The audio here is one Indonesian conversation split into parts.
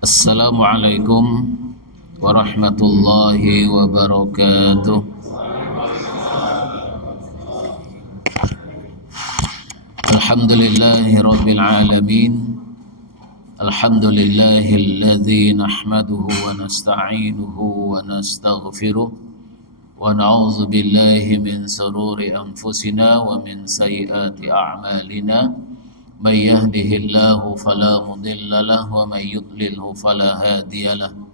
Assalamualaikum warahmatullahi wabarakatuh. Alhamdulillahi rabbil alamin. Alhamdulillahilladzi nahmaduhu wa nasta'inuhu wa nastaghfiruh wa na'udzu billahi min shururi anfusina wa min sayyiati a'malina. May yahdihillahu fala mudilla lahu wa may yudlilhu fala hadiya lahu.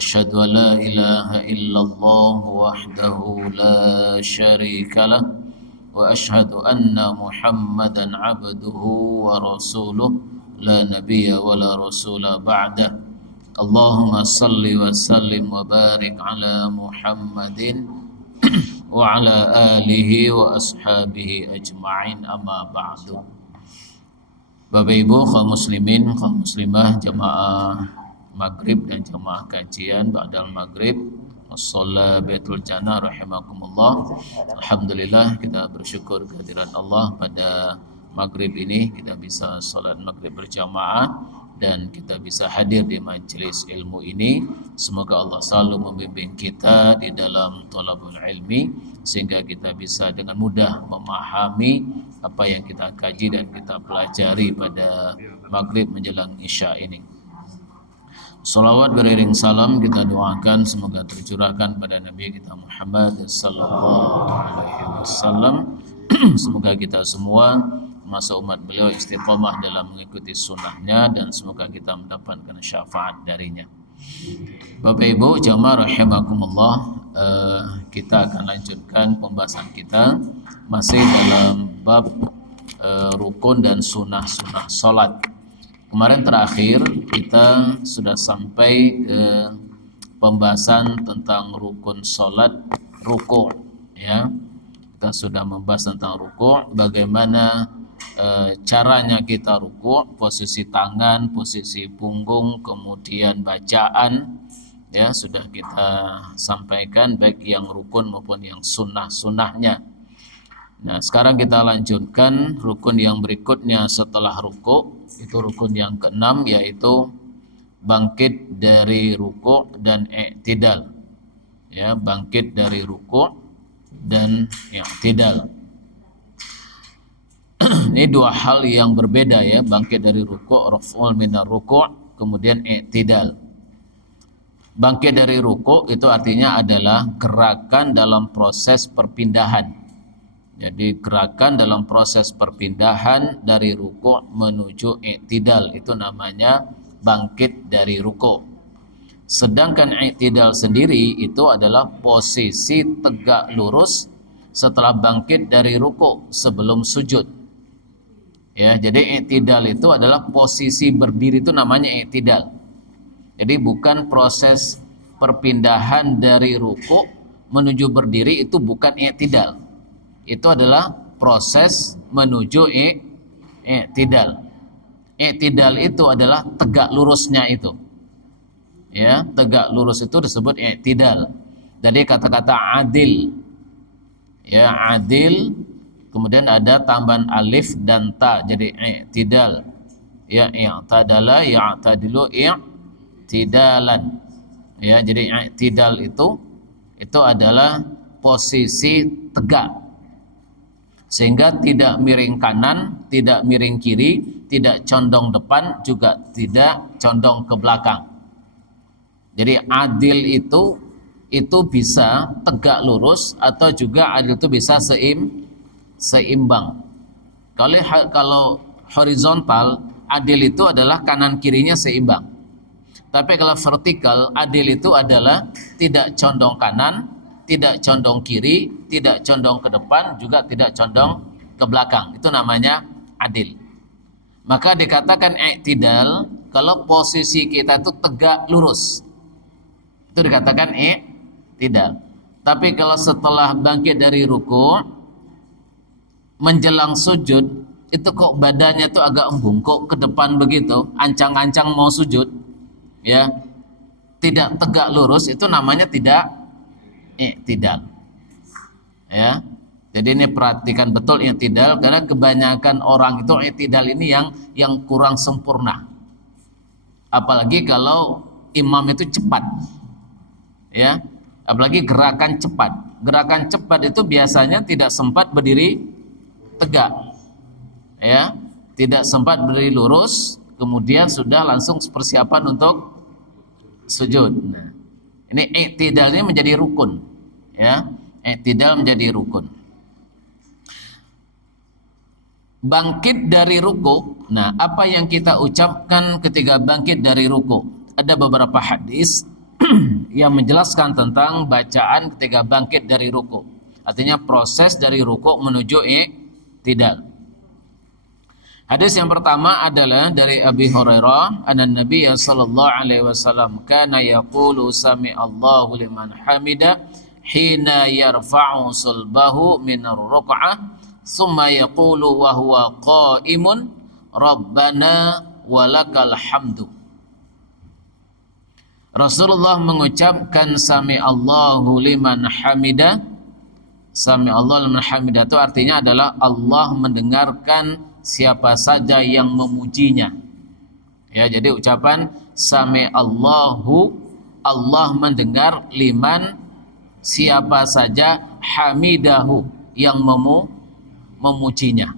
Asyhadu an la ilaha illallah wahdahu la syarika lah wa asyhadu anna Muhammadan abduhu wa rasuluh la nabiyya wa la rasula ba'dah. Allahumma salli wa sallim wa barik ala Muhammadin wa ala alihi wa ashabihi ajma'in, amma ba'du. Bapak Ibu kaum muslimin, kaum muslimah, jamaah maghrib dan jamaah kajian ba'dal maghrib, wassalah baitul jannah rahimakumullah. Alhamdulillah, kita bersyukur kehadiran Allah pada maghrib ini kita bisa salat maghrib berjamaah dan kita bisa hadir di majelis ilmu ini. Semoga Allah selalu membimbing kita di dalam thalabul ilmi sehingga kita bisa dengan mudah memahami apa yang kita kaji dan kita pelajari pada maghrib menjelang isya ini. Salawat beriring salam kita doakan semoga tercurahkan pada Nabi kita Muhammad sallallahu alaihi wasallam. Semoga kita semua termasuk umat beliau istiqomah dalam mengikuti sunnahnya dan semoga kita mendapatkan syafaat darinya. Bapak Ibu jamaah rahimakumullah, kita akan lanjutkan pembahasan kita masih dalam bab rukun dan sunnah-sunnah salat. Kemarin terakhir kita sudah sampai ke pembahasan tentang rukun salat, ruku', ya. Kita sudah membahas tentang ruku', bagaimana caranya kita ruku', posisi tangan, posisi punggung, kemudian bacaan, ya sudah kita sampaikan baik yang rukun maupun yang sunnah-sunnahnya. Nah, sekarang kita lanjutkan rukun yang berikutnya setelah ruku', itu rukun yang keenam, yaitu bangkit dari ruku' dan i'tidal. Ya, bangkit dari ruku' dan i'tidal. Ini dua hal yang berbeda ya, bangkit dari ruku', raf'ul minar ruku', kemudian i'tidal. Bangkit dari ruku' itu artinya adalah gerakan dalam proses perpindahan. Jadi gerakan dalam proses perpindahan dari ruku' menuju i'tidal itu namanya bangkit dari ruku'. Sedangkan i'tidal sendiri itu adalah posisi tegak lurus setelah bangkit dari ruku' sebelum sujud. Ya, jadi i'tidal itu adalah posisi berdiri, itu namanya i'tidal. Jadi bukan proses perpindahan dari ruku' menuju berdiri, itu bukan i'tidal. Itu adalah proses menuju i'tidal. I'tidal itu adalah tegak lurusnya itu. Ya, tegak lurus itu disebut i'tidal. Jadi kata-kata adil. Ya, adil, kemudian ada tambahan alif dan ta, jadi i'tidal. Ya, i'tadala, ya'tadilu, i'tidalan. Ya, jadi i'tidal itu adalah posisi tegak. Sehingga tidak miring kanan, tidak miring kiri, tidak condong depan, juga tidak condong ke belakang. Jadi adil itu bisa tegak lurus atau juga adil itu bisa seimbang. Kalau horizontal, adil itu adalah kanan kirinya seimbang. Tapi kalau vertikal, adil itu adalah tidak condong kanan, tidak condong kiri, tidak condong ke depan, juga tidak condong ke belakang. Itu namanya adil. Maka dikatakan i'tidal kalau posisi kita itu tegak lurus. Itu dikatakan i'tidal. Tapi kalau setelah bangkit dari ruku' menjelang sujud, itu kok badannya tuh agak membungkuk ke depan begitu, ancang-ancang mau sujud, ya. Tidak tegak lurus, itu namanya tidak i'tidal. Ya. Jadi ini perhatikan betul i'tidal, karena kebanyakan orang itu i'tidal ini yang kurang sempurna. apalagi kalau imam itu cepat, ya, apalagi gerakan cepat. Gerakan cepat itu biasanya tidak sempat berdiri tegak, ya, tidak sempat berdiri lurus, kemudian sudah langsung persiapan untuk sujud. Nah, ini i'tidal ini menjadi rukun, ya, i'tidal menjadi rukun. Bangkit dari ruku. Nah, apa yang kita ucapkan ketika bangkit dari ruku? Ada beberapa hadis yang menjelaskan tentang bacaan ketika bangkit dari ruku. Artinya proses dari ruku menuju i'tidal. Hadis yang pertama adalah dari Abi Hurairah, anna Nabiy sallallahu alaihi wasallam kana yaqulu sami Allahu liman hamida hina yarfa'u sulbahu min ar-ruk'ah thumma yaqulu wa huwa qa'imun rabbana walakal hamdu. Rasulullah mengucapkan sami Allahu liman hamida. Sami Allahu liman hamida itu artinya adalah Allah mendengarkan siapa saja yang memujinya. Ya, jadi ucapan sami Allahu, Allah mendengar, liman siapa saja, hamidahu yang memujinya.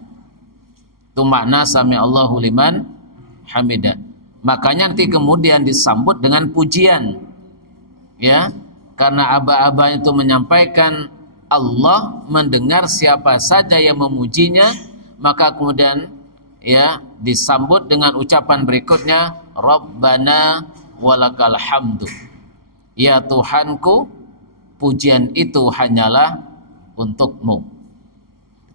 Itu makna sami Allahu liman hamidah. Makanya nanti kemudian disambut dengan pujian, ya, karena aba-aba itu menyampaikan Allah mendengar siapa saja yang memujinya, maka kemudian, ya, disambut dengan ucapan berikutnya, Rabbana walakal hamdu. Ya Tuhanku, pujian itu hanyalah untukmu.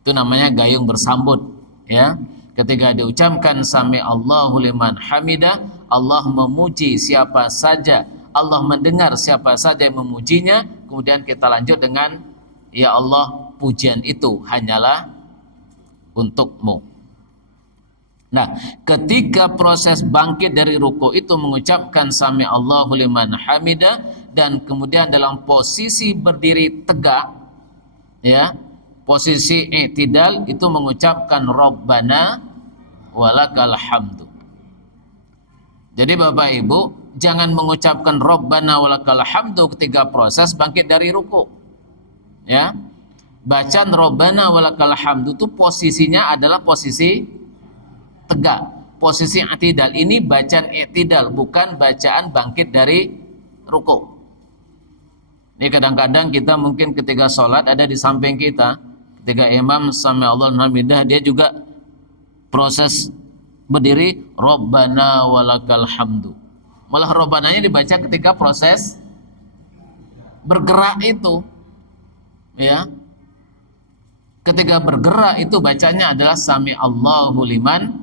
Itu namanya gayung bersambut, ya. Ketika diucapkan sami Allahu liman hamidah, Allah memuji siapa saja, Allah mendengar siapa saja yang memujinya. Kemudian kita lanjut dengan, ya Allah, pujian itu hanyalah untukmu. Nah, ketika proses bangkit dari ruku itu mengucapkan sami Allahu liman hamidah, dan kemudian dalam posisi berdiri tegak, ya, posisi i'tidal itu mengucapkan Rabbana walakal hamdu. Jadi Bapak Ibu, jangan mengucapkan Rabbana walakal hamdu ketika proses bangkit dari ruku, ya. Bacaan Rabbana walakal hamdu itu posisinya adalah posisi tegak, posisi i'tidal. Ini bacaan i'tidal, bukan bacaan bangkit dari ruku. Ini kadang-kadang kita mungkin ketika sholat ada di samping kita, ketika imam sami Allahu liman hamidah, dia juga proses berdiri Rabbana walakal hamdu. Malah Rabbananya dibaca ketika proses bergerak itu, ya. Ketika bergerak itu bacanya adalah sami Allahu liman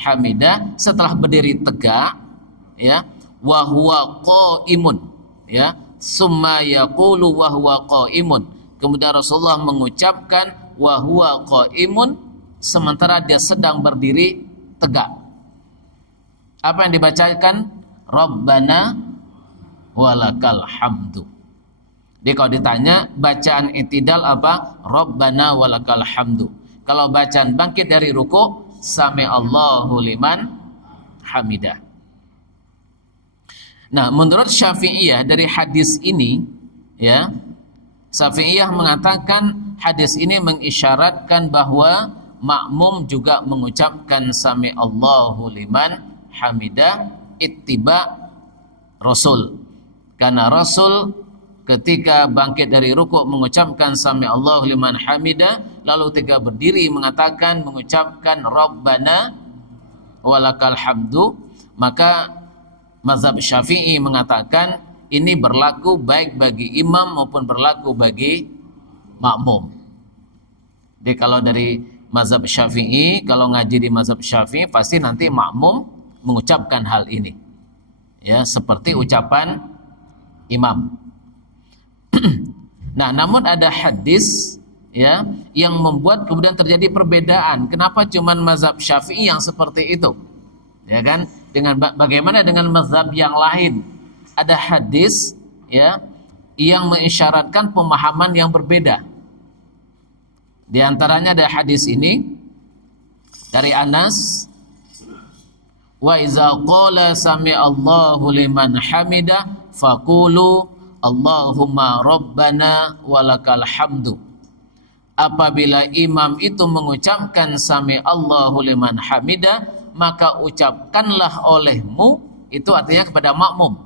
hamidah. Setelah berdiri tegak, ya, wa huwa qaimun, ya, summa yaqulu wa huwa qaimun. Kemudian Rasulullah mengucapkan wa huwa qaimun sementara dia sedang berdiri tegak. Apa yang dibacakan? Rabbana walakal hamdu. Jadi kalau ditanya bacaan i'tidal apa? Rabbana walakal hamdu. Kalau bacaan bangkit dari ruku, sami Allahu liman hamidah. Nah, menurut Syafi'iyah dari hadis ini, ya, Syafi'iyah mengatakan hadis ini mengisyaratkan bahwa makmum juga mengucapkan sami Allahu liman hamidah ittiba Rasul. Karena Rasul ketika bangkit dari rukuk mengucapkan sami Allahu liman hamidah, lalu ketika berdiri mengucapkan Rabbana walakal hamdu, maka mazhab Syafi'i mengatakan ini berlaku baik bagi imam maupun berlaku bagi makmum. Jadi kalau dari mazhab Syafi'i, kalau ngaji di mazhab Syafi'i pasti nanti makmum mengucapkan hal ini, ya, seperti ucapan imam. Nah, namun ada hadis, ya, yang membuat kemudian terjadi perbedaan. Kenapa cuman mazhab Syafi'i yang seperti itu? Ya kan? Dengan bagaimana dengan mazhab yang lain? Ada hadis, ya, yang mengisyaratkan pemahaman yang berbeda. Di antaranya ada hadis ini dari Anas, Wa iza qala sami'allahu liman hamidah faqulu Allahumma rabbana walakal hamdu. Apabila imam itu mengucapkan sami'allahu liman hamidah, maka ucapkanlah olehmu, itu artinya kepada makmum.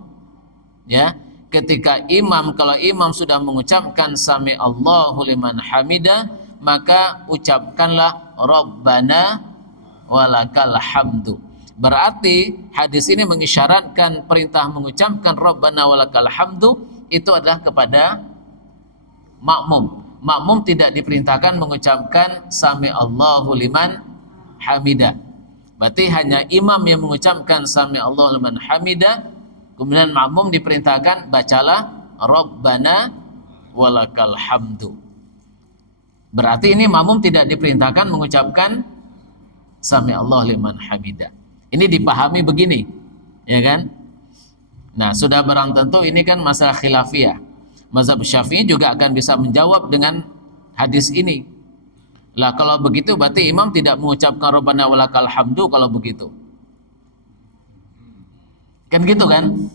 Ya, ketika kalau imam sudah mengucapkan sami'allahu liman hamidah, maka ucapkanlah rabbana walakal hamdu. Berarti hadis ini mengisyaratkan perintah mengucapkan rabbana walakal hamdu itu adalah kepada makmum. Makmum tidak diperintahkan mengucapkan sami'allahu liman hamidah. Berarti hanya imam yang mengucapkan sami'allahu liman hamidah, kemudian makmum diperintahkan bacalah rabbana walakal hamdu. Berarti ini makmum tidak diperintahkan mengucapkan sami'allahu liman hamidah. Ini dipahami begini, ya kan? Nah, sudah barang tentu ini kan masalah khilafiyah. Mazhab Syafi'i juga akan bisa menjawab dengan hadis ini. Lah kalau begitu berarti imam tidak mengucapkan rabbana walakal hamdu kalau begitu. Kan gitu kan?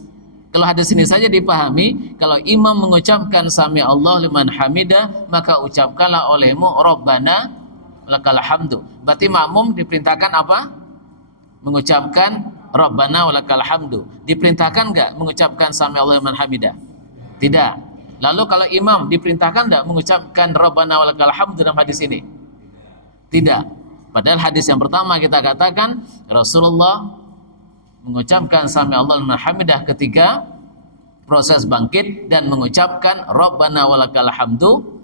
Kalau hadis ini saja dipahami, kalau imam mengucapkan sami'allahu liman hamidah, maka ucapkanlah olehmu rabbana walakal hamdu. Berarti makmum diperintahkan apa? Mengucapkan rabbana walakal hamdu. Diperintahkan enggak mengucapkan sami'allahu liman hamidah? Tidak. Lalu kalau imam diperintahkan enggak mengucapkan rabbana walakal hamdu dalam hadis ini? Tidak. Padahal hadis yang pertama kita katakan Rasulullah mengucapkan sami'allahu liman hamidah ketika proses bangkit dan mengucapkan rabbana walakal hamdu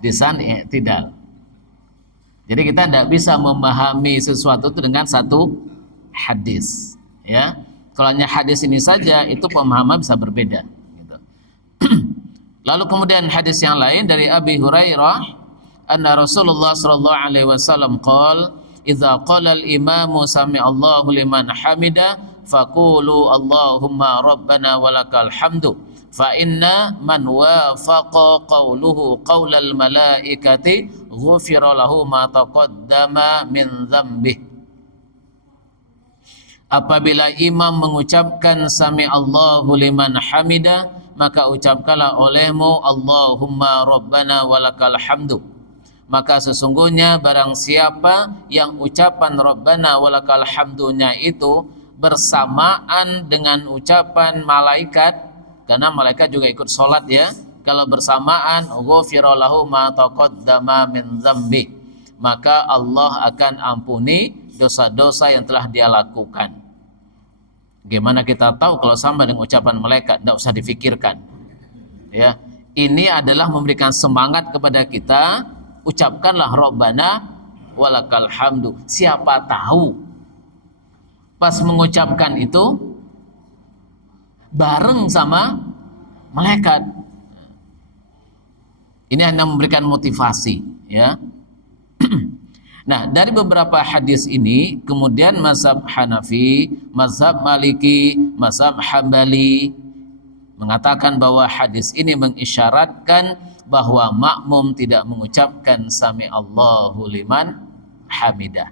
di saat i'tidal. Jadi kita tidak bisa memahami sesuatu itu dengan satu hadis, ya. Kalau hanya hadis ini saja itu pemahaman bisa berbeda. Gitu. Lalu kemudian hadis yang lain dari Abi Hurairah, anna Rasulullah sallallahu alaihi wasallam qala, idza qala al-imamu sami'allahu liman hamidah faqulu Allahumma rabbana walakal hamdu. Fa inna man wafaqa qawluhu qawlal malaikati ghufira lahu ma taqaddama min dzambih. Apabila imam mengucapkan sami'allahu liman hamidah, maka ucapkanlah olehmu Allahumma rabbana walakal hamdu. Maka sesungguhnya barang siapa yang ucapan rabbana walakal hamdunya itu bersamaan dengan ucapan malaikat, karena malaikat juga ikut sholat ya. Kalau bersamaan, ghufira lahu ma taqaddama min dzambi, maka Allah akan ampuni dosa-dosa yang telah dia lakukan. Gimana kita tahu kalau sama dengan ucapan malaikat? Tidak usah difikirkan. Ya, ini adalah memberikan semangat kepada kita. Ucapkanlah rabbana walakal hamdu. Siapa tahu pas mengucapkan itu bareng sama malaikat. Ini hanya memberikan motivasi, ya. Nah, dari beberapa hadis ini kemudian mazhab Hanafi, mazhab Maliki, mazhab Hambali mengatakan bahwa hadis ini mengisyaratkan bahwa makmum tidak mengucapkan sami'allahu liman hamidah.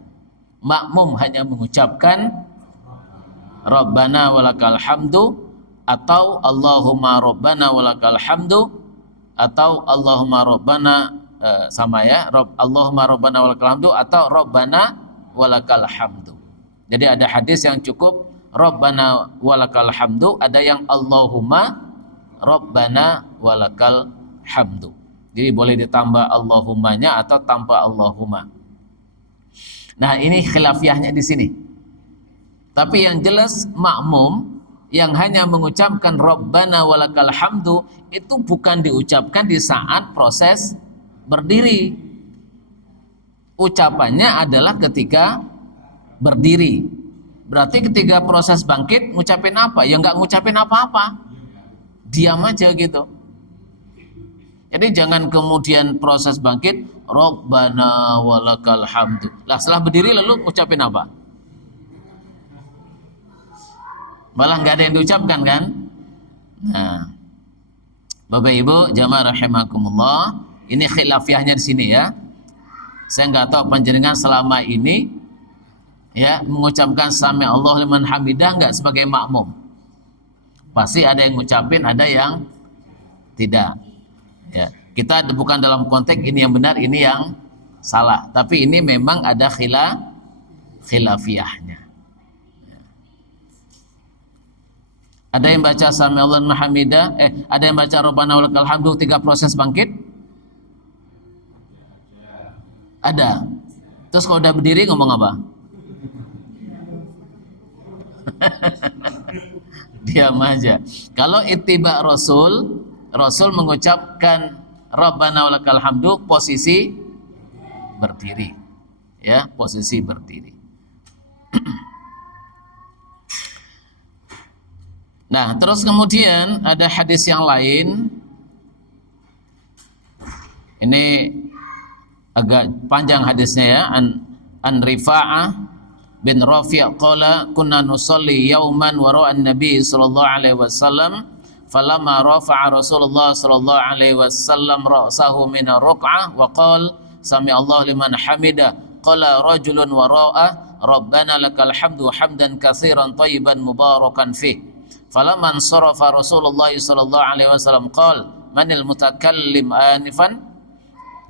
Makmum hanya mengucapkan rabbana walakal hamdu atau Allahumma rabbana walakal hamdu atau Allahumma rabbana sama ya, Allahumma rabbana walakal hamdu atau rabbana walakal hamdu. Jadi ada hadis yang cukup rabbana walakal hamdu, ada yang Allahumma rabbana walakal hamdu. Jadi boleh ditambah Allahummanya atau tanpa Allahumma. Nah, ini khilafiyahnya di sini. Tapi yang jelas makmum yang hanya mengucapkan rabbana walakal hamdu itu bukan diucapkan di saat proses berdiri. Ucapannya adalah ketika berdiri. Berarti ketika proses bangkit ngucapin apa? Ya nggak ngucapin apa-apa. Diam aja gitu. Jadi jangan kemudian proses bangkit rabbana walakal hamdu. Lah setelah berdiri lalu ngucapin apa? Malah nggak ada yang diucapkan kan? Nah, Bapak Ibu jamaah rahimakumullah, ini khilafiyahnya di sini ya. Saya nggak tahu panjenengan selama ini ya mengucapkan sami Allah liman hamidah enggak sebagai makmum? Pasti ada yang ngucapin, ada yang tidak. Ya, kita bukan dalam konteks ini yang benar, ini yang salah. Tapi ini memang ada khilafiyahnya. Ada yang baca sami Allah liman hamidah, ada yang baca Rabbana walakal hamdu 3 proses bangkit? Ada. Terus kalau udah berdiri ngomong apa? Diam aja. Kalau ittiba Rasul mengucapkan Rabbana walakal hamdu posisi berdiri. Ya, posisi berdiri. Nah, terus kemudian ada hadis yang lain. Ini agak panjang hadisnya ya. An Rifa'ah bin Rafi' qala kunna nusalli yauman wara'an Nabi sallallahu alaihi wasallam falamma rafa'a Rasulullah sallallahu alaihi wasallam ra'sahu min ar-ruk'ah wa qala sami Allah liman hamidah qala rajulun wara'a rabbana lakal hamdu hamdan katsiran thayyiban mubarakan fih falamma sarafa Rasulullah sallallahu alaihi wasallam qala manil mutakallim anifan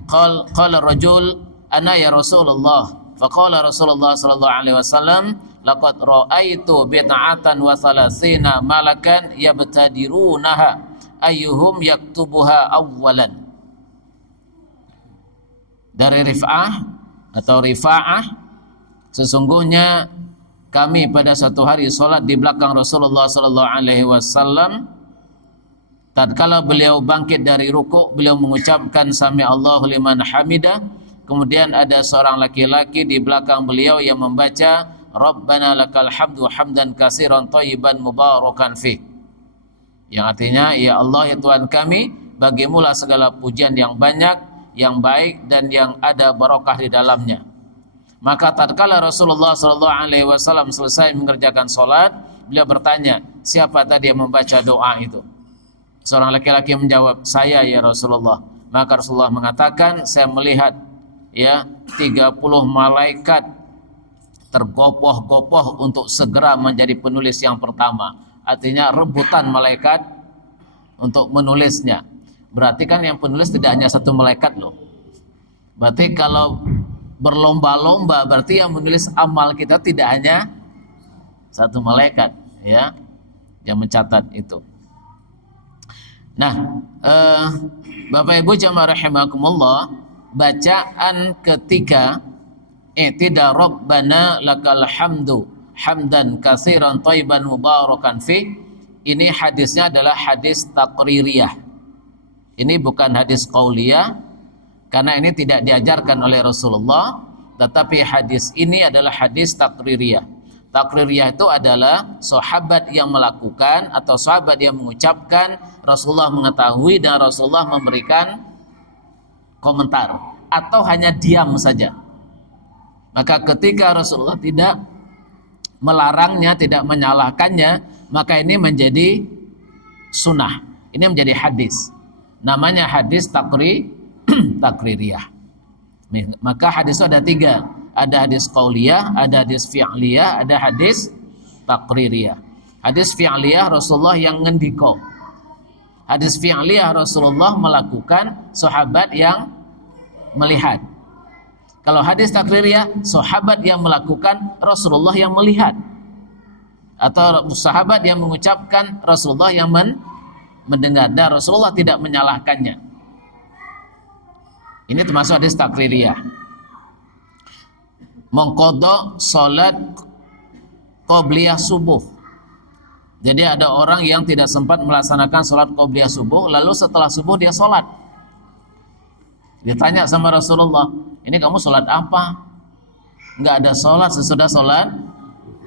qala rajul ana ya Rasulullah faqala Rasulullah sallallahu alaihi wasallam laqad ra'aitu bid'atan wa thalathina malakan yabtadirunaha ayyuhum yaktubuha awwalan. Dari Rifa'ah, sesungguhnya kami pada satu hari salat di belakang Rasulullah sallallahu alaihi wasallam, tatkala beliau bangkit dari rukuk beliau mengucapkan sami Allahu liman hamidah. Kemudian ada seorang laki-laki di belakang beliau yang membaca Rabbana lakal hamdu hamdan katsiran thayyiban mubarakan fih. Yang artinya, ya Allah ya Tuhan kami, bagimulah segala pujian yang banyak, yang baik dan yang ada barokah di dalamnya. Maka tatkala Rasulullah sallallahu alaihi wasallam selesai mengerjakan salat, beliau bertanya, siapa tadi yang membaca doa itu? Seorang laki-laki menjawab, saya ya Rasulullah. Maka Rasulullah mengatakan, saya melihat ya 30 malaikat tergopoh-gopoh untuk segera menjadi penulis yang pertama. Artinya rebutan malaikat untuk menulisnya. Berarti kan yang penulis tidak hanya satu malaikat loh. Berarti kalau berlomba-lomba berarti yang menulis amal kita tidak hanya satu malaikat ya yang mencatat itu. Nah, Bapak Ibu jamaah rahimakumullah, bacaan ketiga tidak Rabbana lakal hamdu hamdan katsiran thayyiban mubarakan fi, ini hadisnya adalah hadis taqririyah. Ini bukan hadis qauliyah karena ini tidak diajarkan oleh Rasulullah, tetapi hadis ini adalah hadis taqririyah. Taqririyah itu adalah sahabat yang melakukan atau sahabat yang mengucapkan, Rasulullah mengetahui dan Rasulullah memberikan komentar atau hanya diam saja. Maka ketika Rasulullah tidak melarangnya, tidak menyalahkannya, maka ini menjadi sunnah. Ini menjadi hadis. Namanya hadis taqririyah. Maka hadis itu ada 3. Ada hadis qauliyah, ada hadis fi'liyah, ada hadis taqririyah. Hadis fi'liyah Rasulullah yang ngendiko. Hadis fi'liyah Rasulullah melakukan, sahabat yang melihat. Kalau hadis taqririyah, sahabat yang melakukan, Rasulullah yang melihat. Atau sahabat yang mengucapkan, Rasulullah yang mendengar. Dan Rasulullah tidak menyalahkannya. Ini termasuk hadis taqririyah. Mengqadha salat qabliyah subuh. Jadi ada orang yang tidak sempat melaksanakan salat qabliyah subuh, lalu setelah subuh dia salat. Ditanya sama Rasulullah, ini kamu sholat apa? Enggak ada sholat sesudah sholat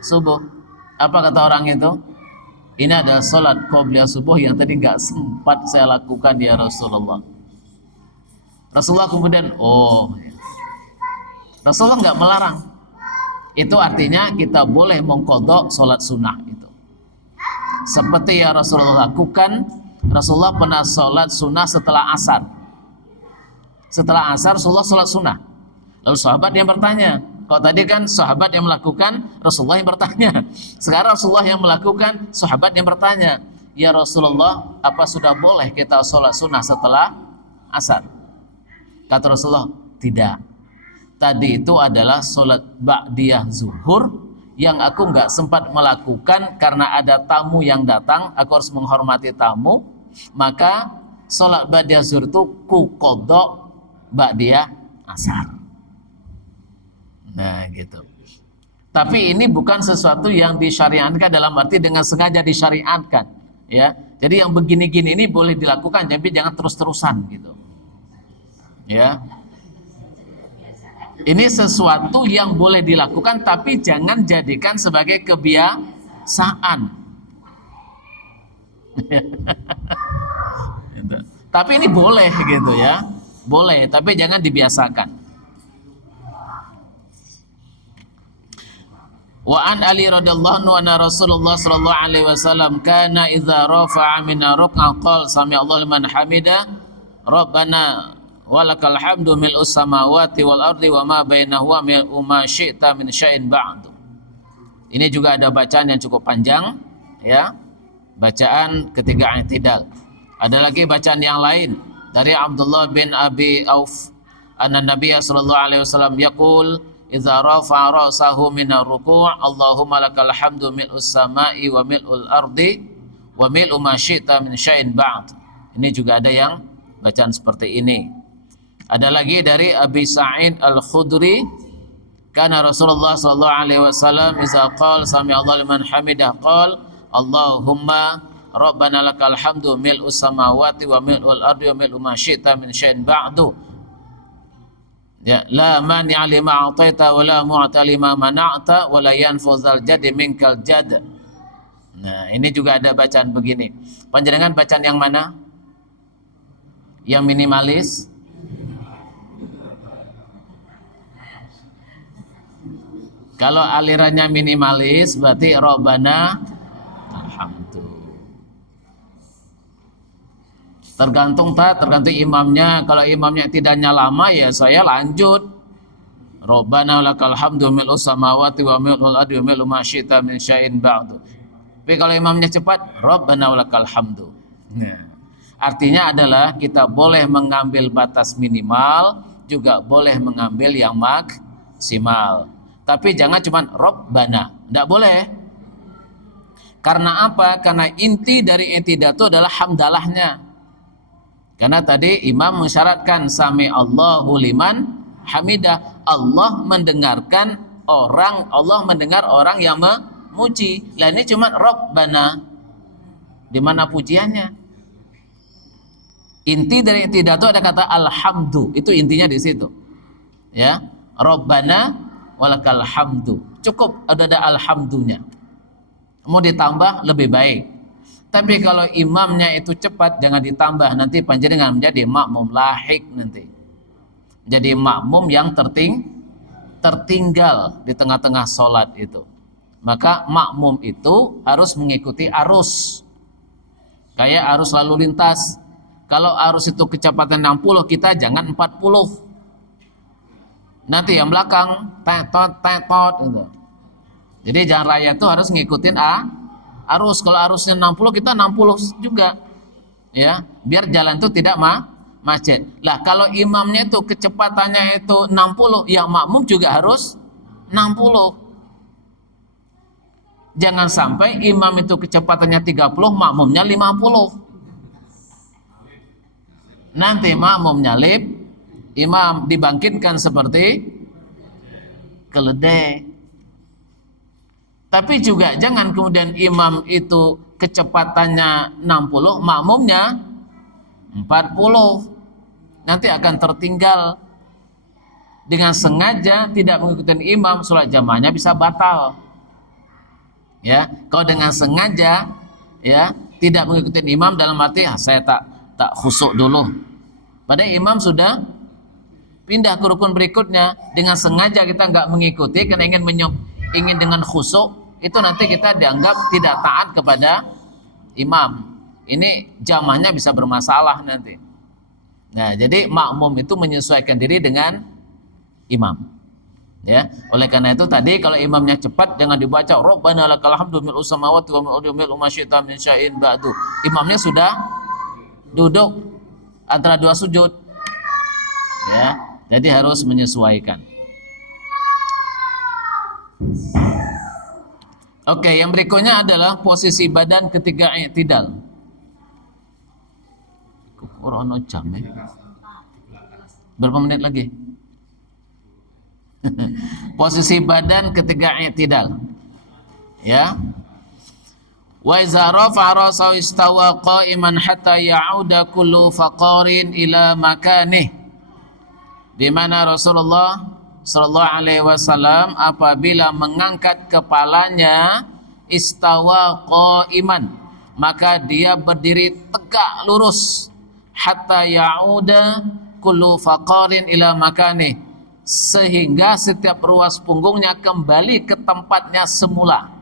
subuh. Apa kata orang itu? Ini adalah sholat qobliyah subuh yang tadi enggak sempat saya lakukan ya Rasulullah. Rasulullah kemudian, Rasulullah enggak melarang. Itu artinya kita boleh mengqadha sholat sunnah itu. Seperti yang Rasulullah lakukan, Rasulullah pernah sholat sunnah setelah asar. Setelah asar Rasulullah sholat sunnah. Lalu sahabat yang bertanya, Kalau tadi kan sahabat yang melakukan, Rasulullah yang bertanya. Sekarang Rasulullah yang melakukan, sahabat yang bertanya. Ya Rasulullah, apa sudah boleh kita sholat sunnah setelah asar? Kata Rasulullah, tidak. Tadi itu adalah sholat ba'diyah zuhur yang aku nggak sempat melakukan karena ada tamu yang datang, aku harus menghormati tamu. Maka sholat ba'diyah zuhur itu ku qadha ba'diyah asar. Nah gitu. Tapi ini bukan sesuatu yang disyariatkan dalam arti dengan sengaja disyariatkan, ya. Jadi yang begini-gini ini boleh dilakukan, tapi jangan terus-terusan gitu, ya. Ini sesuatu yang boleh dilakukan, tapi jangan jadikan sebagai kebiasaan. Tapi ini boleh gitu ya, boleh, tapi jangan dibiasakan. Wa an Ali radhiyallahu anhu anna Rasulullah sallallahu alaihi wasallam kana idza rafa'a min ruk'a qala sami Allahu liman hamida rabbana walakal hamdu mil'us samawati wal ardi wa ma bainahuma mil'u ma syi'ta min syai'in ba'du. Ini juga ada bacaan yang cukup panjang, ya. Bacaan ketika i'tidal. Ada lagi bacaan yang lain dari Abdullah bin Abi Auf anna Nabiy sallallahu alaihi wasallam yaqul idza rafa'a ra'sahu min ar-ruku' Allahumma lakal hamdu mil'us sama'i wa mil'ul ardi wa mil'u ma syi'ta min syai'in ba'd. Ini juga ada yang bacaan seperti ini. Ada lagi dari Abi Sa'id Al-Khudri, kana Rasulullah sallallahu alaihi wasallam idza qala sami Allahu liman hamidah qala Allahumma rabbana lakal hamdu mil'us samawati wa mil'ul ardi wa mil'u ma syi'ta min syai'in ba'du. Ya, la mani'a lima a'taita wa la mu'ta lima mana'ta wa la yanfuzal jadi minkal jad. Nah, ini juga ada bacaan begini. Panjenengan bacaan yang mana? Yang minimalis? Kalau alirannya minimalis berarti Rabbana alhamdu. Tergantung imamnya. Kalau imamnya tidaknya lama ya saya lanjut. Rabbana lakal hamdu mil'us samawati wa mil'ul ardi wa mil'u ma syi'ta min syai'in ba'du. Tapi kalau imamnya cepat, Rabbana lakal hamdu. Nah, artinya adalah kita boleh mengambil batas minimal, juga boleh mengambil yang maksimal. Tapi jangan cuma Rabbana, tidak boleh. Karena apa? Karena inti dari i'tidal itu adalah hamdalahnya. Karena tadi imam mensyaratkan sami Allahu liman hamidah. Allah mendengarkan Allah mendengar orang yang memuji. Lah ini cuma Rabbana. Di mana pujiannya? Inti dari i'tidal itu ada kata alhamdu. Itu intinya di situ. Ya, Rabbana walakal hamdu. Cukup ada alhamdunya. Mau ditambah lebih baik. Tapi kalau imamnya itu cepat jangan ditambah, nanti panjenengan menjadi makmum lahik nanti. Jadi makmum yang tertinggal di tengah-tengah sholat itu. Maka makmum itu harus mengikuti arus. Kayak arus lalu lintas. Kalau arus itu kecepatan 60, kita jangan 40. Nanti yang belakang tetot gitu. Jadi jalan raya itu harus ngikutin arus. Kalau arusnya 60 kita 60 juga, ya, biar jalan itu tidak macet. Lah kalau imamnya itu kecepatannya itu 60, ya makmum juga harus 60. Jangan sampai imam itu kecepatannya 30, makmumnya 50. Nanti makmum nyalip, imam dibangkitkan seperti keledai. Tapi juga jangan kemudian imam itu kecepatannya 60, makmumnya 40. Nanti akan tertinggal. Dengan sengaja tidak mengikuti imam, sholat jamaahnya bisa batal. Ya, kalau dengan sengaja ya tidak mengikuti imam dalam arti saya tak khusyuk dulu. Padahal imam sudah pindah ke rukun berikutnya, dengan sengaja kita nggak mengikuti karena ingin dengan khusyuk, itu nanti kita dianggap tidak taat kepada imam. Ini jamaahnya bisa bermasalah nanti. Nah, jadi makmum itu menyesuaikan diri dengan imam. Ya, oleh karena itu tadi kalau imamnya cepat jangan dibaca Rabbana lakal hamdu mil'u samawati wa mil'u ma syi'ta min syai'in ba'du. Imamnya sudah duduk antara dua sujud. Ya, jadi harus menyesuaikan. Oke, yang berikutnya adalah posisi badan ketika i'tidal. Kurang jam ya. Berapa menit lagi? Posisi badan ketika i'tidal. Ya. Wa iza rafa'a ra'sahu istawa qa'iman hatta ya'uda kullu faqarin ila makanih. Di mana Rasulullah sallallahu alaihi wasallam apabila mengangkat kepalanya istawa qa'iman, maka dia berdiri tegak lurus hatta ya'uda kullu faqarin ila makanih, sehingga setiap ruas punggungnya kembali ke tempatnya semula.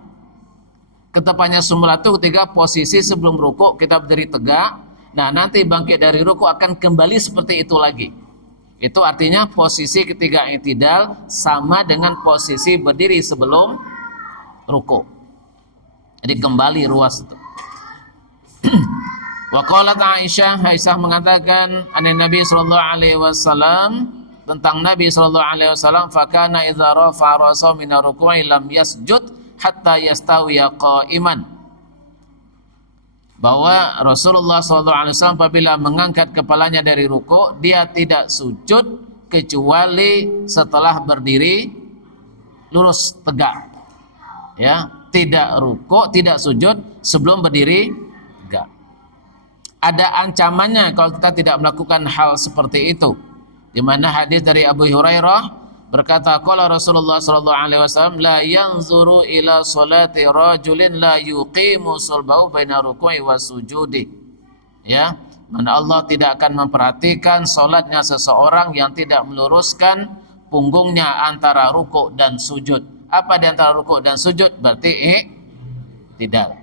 Ke tempatnya semula itu ketika posisi sebelum rukuk kita berdiri tegak. Nah, nanti bangkit dari rukuk akan kembali seperti itu lagi. Itu artinya posisi ketika i'tidal sama dengan posisi berdiri sebelum rukuk. Jadi kembali ruas itu. Wa qalat Aisyah mengatakan Nabi sallallahu alaihi wasallam, tentang Nabi sallallahu alaihi wasallam, fakana idza rafa'a ra'sahu min ruku'i lam yasjud hatta yastawiya qa'iman. Bahwa Rasulullah sallallahu alaihi wasallam apabila mengangkat kepalanya dari rukuk, dia tidak sujud kecuali setelah berdiri lurus tegak. Ya, tidak rukuk, tidak sujud sebelum berdiri tegak. Ada ancamannya kalau kita tidak melakukan hal seperti itu. Di mana hadis dari Abu Hurairah berkata, qala Rasulullah sallallahu alaihi wasallam, la yanzuru ila salati rajulin la yuqimu sulbahu baina ruku'i wa sujudi. Ya, mana Allah tidak akan memperhatikan salatnya seseorang yang tidak meluruskan punggungnya antara rukuk dan sujud. Apa di antara rukuk dan sujud? Berarti i'tidal.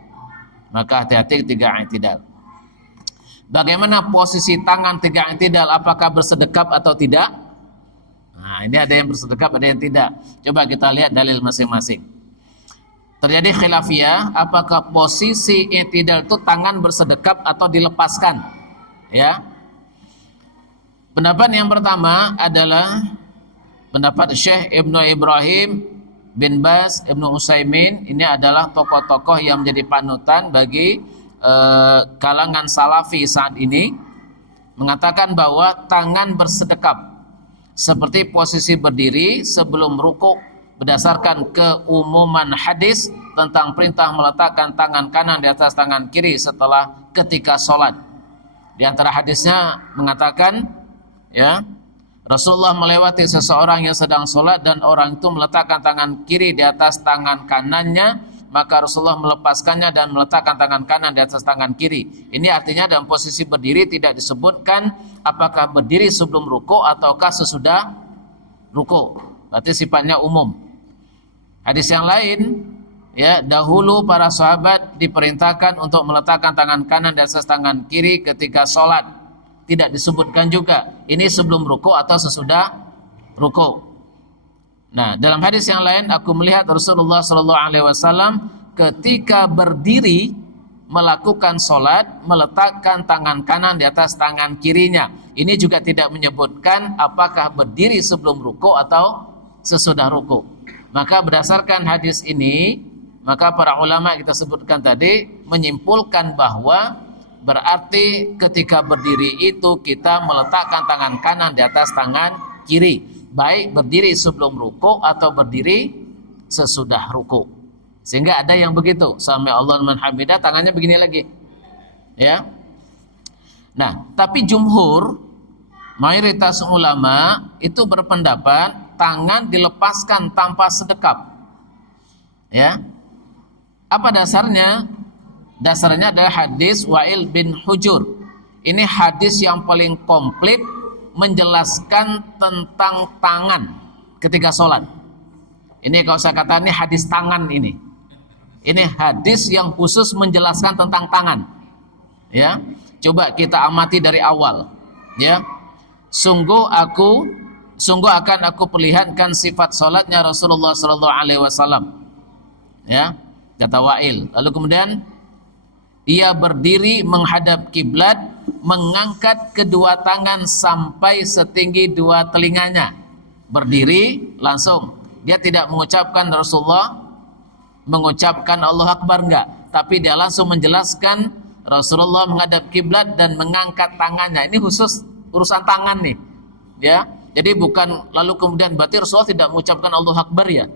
Maka hati-hati ketika i'tidal. Bagaimana posisi tangan ketika i'tidal? Apakah bersedekap atau tidak? Nah, ini ada yang bersedekap, ada yang tidak. Coba kita lihat dalil masing-masing. Terjadi khilafiyah, apakah posisi i'tidal itu tangan bersedekap atau dilepaskan? Ya. Pendapat yang pertama adalah pendapat Syekh Ibnu Ibrahim bin Baz, Ibnu Utsaimin. Ini adalah tokoh-tokoh yang menjadi panutan bagi kalangan salafi saat ini, mengatakan bahwa tangan bersedekap seperti posisi berdiri sebelum rukuk berdasarkan keumuman hadis tentang perintah meletakkan tangan kanan di atas tangan kiri setelah ketika sholat. Di antara hadisnya mengatakan, ya, Rasulullah melewati seseorang yang sedang sholat dan orang itu meletakkan tangan kiri di atas tangan kanannya, maka Rasulullah melepaskannya dan meletakkan tangan kanan di atas tangan kiri. Ini artinya dalam posisi berdiri tidak disebutkan apakah berdiri sebelum ruku ataukah sesudah ruku. Berarti sifatnya umum. Hadis yang lain, ya, dahulu para sahabat diperintahkan untuk meletakkan tangan kanan di atas tangan kiri ketika sholat. Tidak disebutkan juga ini sebelum ruku atau sesudah ruku. Nah, dalam hadis yang lain, aku melihat Rasulullah sallallahu alaihi wasallam ketika berdiri melakukan sholat meletakkan tangan kanan di atas tangan kirinya. Ini juga tidak menyebutkan apakah berdiri sebelum ruku atau sesudah ruku. Maka berdasarkan hadis ini, maka para ulama kita sebutkan tadi menyimpulkan bahwa berarti ketika berdiri itu kita meletakkan tangan kanan di atas tangan kiri, baik berdiri sebelum ruku atau berdiri sesudah ruku. Sehingga ada yang begitu, sami Allahu liman hamidah, tangannya begini lagi. Ya. Nah, tapi jumhur, mayoritas ulama itu berpendapat tangan dilepaskan tanpa sedekap. Ya. Apa dasarnya? Dasarnya adalah hadis Wa'il bin Hujur. Ini hadis yang paling komplit menjelaskan tentang tangan ketika sholat. Ini kalau saya katakan ini hadis tangan ini. Ini hadis yang khusus menjelaskan tentang tangan. Ya, coba kita amati dari awal. Ya, sungguh aku sungguh akan aku perlihatkan sifat salatnya Rasulullah sallallahu alaihi wasallam. Ya, kata Wa'il. Lalu kemudian ia berdiri menghadap kiblat, mengangkat kedua tangan sampai setinggi dua telinganya. Berdiri langsung. Dia tidak mengucapkan Rasulullah mengucapkan Allah Akbar, enggak, tapi dia langsung menjelaskan Rasulullah menghadap kiblat dan mengangkat tangannya. Ini khusus urusan tangan nih, ya. Jadi bukan lalu kemudian berarti Rasulullah tidak mengucapkan Allah Akbar ya.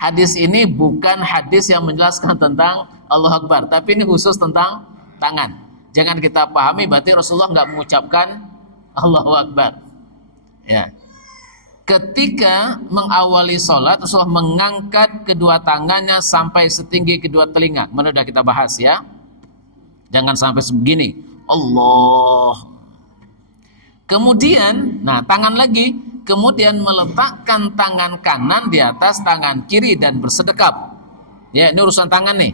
Hadis ini bukan hadis yang menjelaskan tentang Allah Akbar, tapi ini khusus tentang tangan. Jangan kita pahami berarti Rasulullah nggak mengucapkan Allahu Akbar. Ya. Ketika mengawali sholat, Rasulullah mengangkat kedua tangannya sampai setinggi kedua telinga. Mana sudah kita bahas ya. Jangan sampai sebegini. Allah. Kemudian, nah tangan lagi. Kemudian meletakkan tangan kanan di atas tangan kiri dan bersedekap. Ya, ini urusan tangan nih.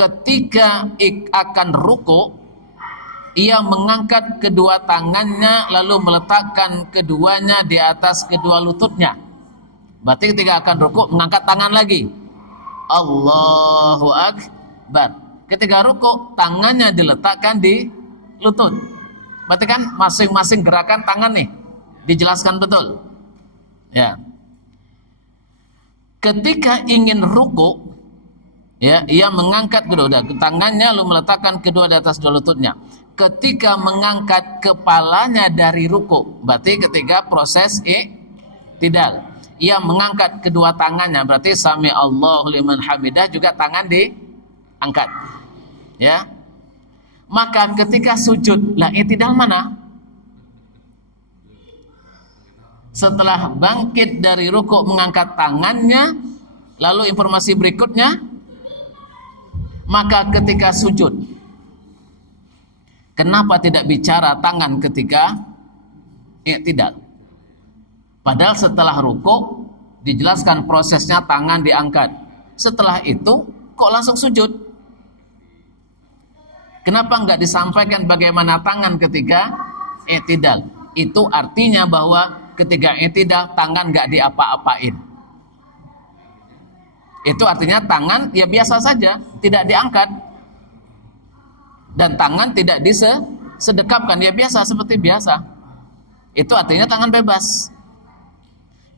Ketika akan ruku, ia mengangkat kedua tangannya lalu meletakkan keduanya di atas kedua lututnya. Berarti ketika akan ruku mengangkat tangan lagi. Allahu Akbar. Ketika ruku tangannya diletakkan di lutut. Berarti kan masing-masing gerakan tangan nih dijelaskan betul. Ya. Ketika ingin ruku, ya, ia mengangkat kedua tangannya lalu meletakkan kedua di atas dua lututnya. Ketika mengangkat kepalanya dari ruku, berarti ketika proses i'tidal, ia mengangkat kedua tangannya, berarti sami Allahu liman hamidah juga tangan diangkat. Ya. Maka ketika sujud, lah i'tidal mana? Setelah bangkit dari ruku mengangkat tangannya, lalu informasi berikutnya, maka ketika sujud, kenapa tidak bicara tangan ketika i'tidal? Padahal setelah ruku dijelaskan prosesnya tangan diangkat. Setelah itu kok langsung sujud? Kenapa enggak disampaikan bagaimana tangan ketika i'tidal? Itu artinya bahwa ketika i'tidal tangan enggak diapa-apain. Itu artinya tangan ya biasa saja, tidak diangkat. Dan tangan tidak disedekapkan, ya biasa seperti biasa. Itu artinya tangan bebas.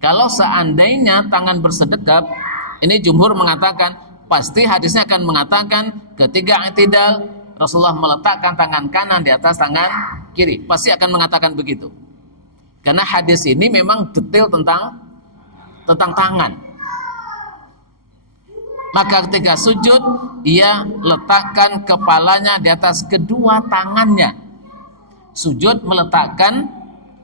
Kalau seandainya tangan bersedekap, ini jumhur mengatakan pasti hadisnya akan mengatakan ketika i'tidal Rasulullah meletakkan tangan kanan di atas tangan kiri, pasti akan mengatakan begitu. Karena hadis ini memang detail tentang tangan. Maka ketika sujud, ia letakkan kepalanya di atas kedua tangannya. Sujud meletakkan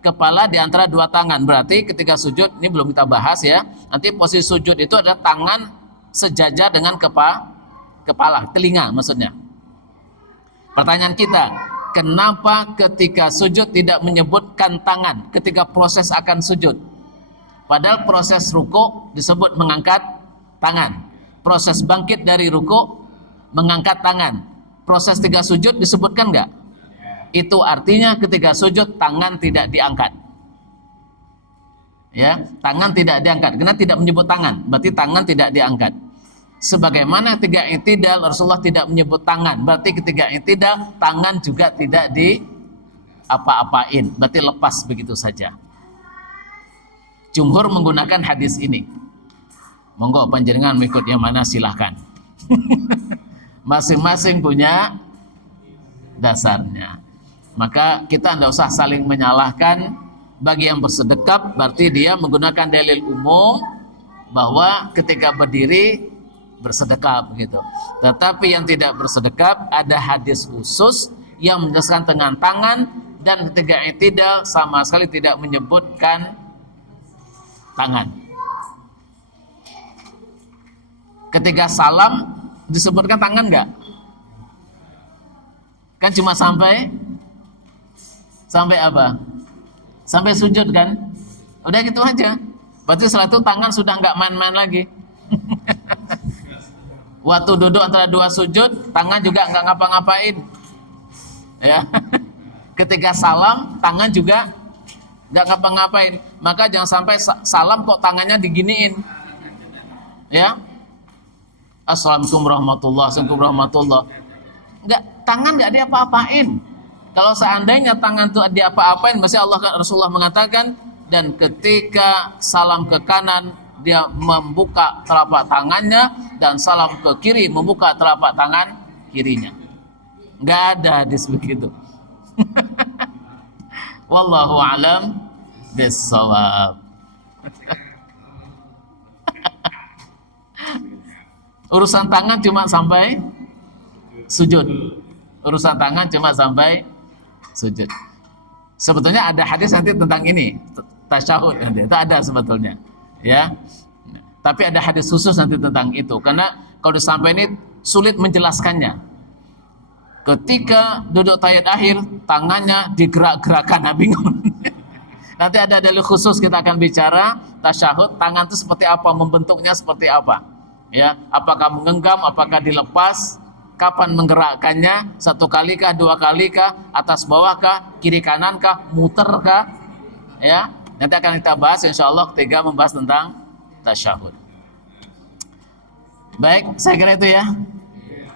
kepala di antara dua tangan. Berarti ketika sujud, ini belum kita bahas ya. Nanti posisi sujud itu adalah tangan sejajar dengan kepala, telinga maksudnya. Pertanyaan kita, kenapa ketika sujud tidak menyebutkan tangan ketika proses akan sujud? Padahal proses ruku disebut mengangkat tangan. Proses bangkit dari ruku mengangkat tangan. Proses tiga sujud disebutkan enggak? Itu artinya ketika sujud tangan tidak diangkat. Ya, tangan tidak diangkat karena tidak menyebut tangan, berarti tangan tidak diangkat. Sebagaimana ketika i'tidal Rasulullah tidak menyebut tangan, berarti ketika i'tidal tangan juga tidak di apa-apain, berarti lepas begitu saja. Jumhur menggunakan hadis ini. Monggo panjenengan mengikut yang mana silahkan. Masing-masing punya dasarnya. Maka kita tidak usah saling menyalahkan. Bagi yang bersedekap berarti dia menggunakan dalil umum bahwa ketika berdiri bersedekap gitu. Tetapi yang tidak bersedekap ada hadis khusus yang menjelaskan dengan tangan, dan ketika i'tidal sama sekali tidak menyebutkan tangan. Ketika salam disebutkan tangan enggak? Kan cuma sampai apa? Sampai sujud kan? Udah gitu aja. Berarti setelah itu tangan sudah enggak main-main lagi. Waktu duduk antara dua sujud, tangan juga enggak ngapa-ngapain. Ya. Ketika salam, tangan juga nggak ngapa-ngapain. Maka jangan sampai salam kok tangannya diginiin, ya. Assalamualaikum warahmatullah, assalamualaikum warahmatullah. Nggak, tangan nggak diapa-apain. Kalau seandainya tangan itu diapa-apain, mesti Rasulullah mengatakan, dan ketika salam ke kanan dia membuka telapak tangannya, dan salam ke kiri membuka telapak tangan kirinya. Nggak ada hadis begitu. Wallahu a'lam bissawab. Urusan tangan cuma sampai sujud. Urusan tangan cuma sampai sujud. Sebetulnya ada hadis nanti tentang ini, tasyahud nanti. Itu ada sebetulnya, ya. Tapi ada hadis khusus nanti tentang itu, karena kalau sampai ini sulit menjelaskannya. Ketika duduk tahiyat akhir, tangannya digerak-gerakan, bingung. Nanti ada dalil khusus, kita akan bicara tasyahud, tangan itu seperti apa, membentuknya seperti apa, ya. Apakah menggenggam, apakah dilepas, kapan menggerakkannya, 1 kali kah, 2 kali kah, atas bawah kah, kiri kanan kah, muter kah, ya. Nanti akan kita bahas insyaallah ketika membahas tentang tasyahud. Baik, saya kira itu ya.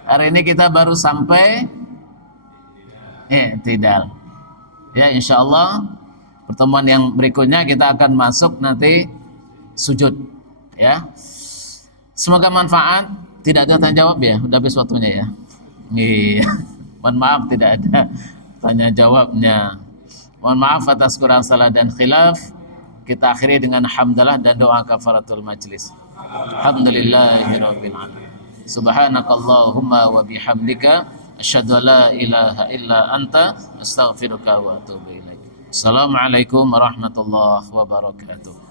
Hari ini kita baru sampai i'tidal. Ya, insyaallah pertemuan yang berikutnya kita akan masuk nanti sujud, ya. Semoga manfaat. Tidak ada tanya jawab ya, udah habis waktunya ya. Iya. Mohon maaf tidak ada tanya jawabnya. Mohon maaf atas kurang salah dan khilaf. Kita akhiri dengan hamdalah dan doa kafaratul majlis. Alhamdulillahirabbil alamin. Subhanakallahumma wa bihamdika asyhadu an la ilaha illa anta astaghfiruka wa atubu ilaik. Assalamualaikum warahmatullahi wabarakatuh.